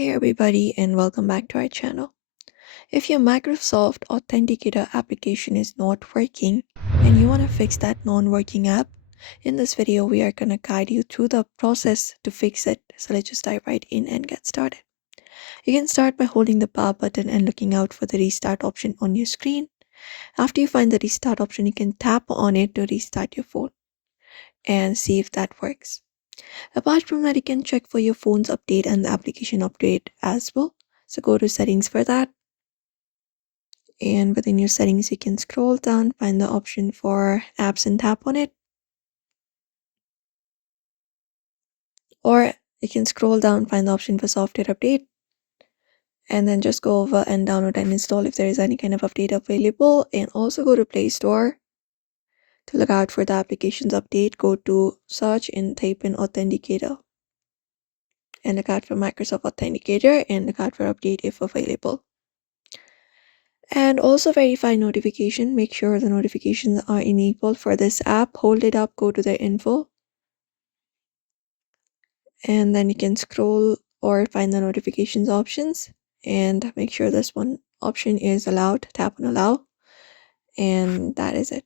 Hey everybody and welcome back to our channel. If your Microsoft Authenticator application is not working and you want to fix that non-working app, in this video we are going to guide you through the process to fix it. So let's just dive right in and get started. You can start by holding the power button and looking out for the restart option on your screen. After you find the restart option, you can tap on it to restart your phone and see if that works. Apart from that, you can check for your phone's update and the application update as well. So go to settings for that. And within your settings, you can scroll down, find the option for apps and tap on it. Or you can scroll down, find the option for software update. And then just go over and download and install if there is any kind of update available. And also go to Play Store to look out for the application's update. Go to search and type in Authenticator. And look out for Microsoft Authenticator and look out for update if available. And also verify notification. Make sure the notifications are enabled for this app. Hold it up, go to the info. And then you can scroll or find the notifications options and make sure this one option is allowed. Tap on allow. And that is it.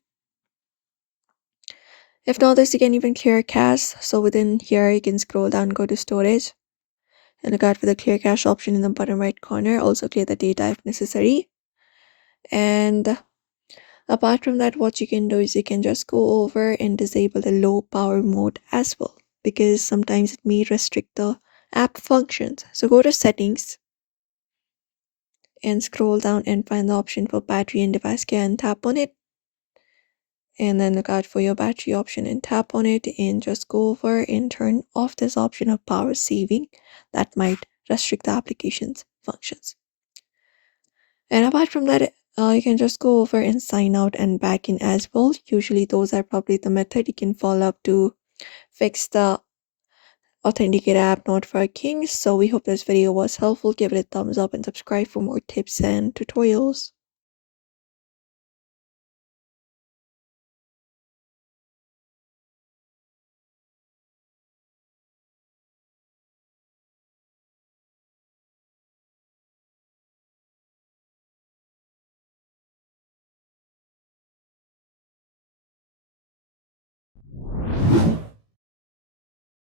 If not this, you can even clear cache. So within here, you can scroll down, go to storage and look out for the clear cache option in the bottom right corner. Also clear the data if necessary. And apart from that, what you can do is you can just go over and disable the low power mode as well, because sometimes it may restrict the app functions. So go to settings and scroll down and find the option for battery and device care and tap on it. And then look out for your battery option and tap on it and just go over and turn off this option of power saving that might restrict the application's functions. And apart from that, you can just go over and sign out and back in as well. Usually those are probably the method you can follow up to fix the Authenticator app not working. So we hope this video was helpful. Give it a thumbs up and subscribe for more tips and tutorials.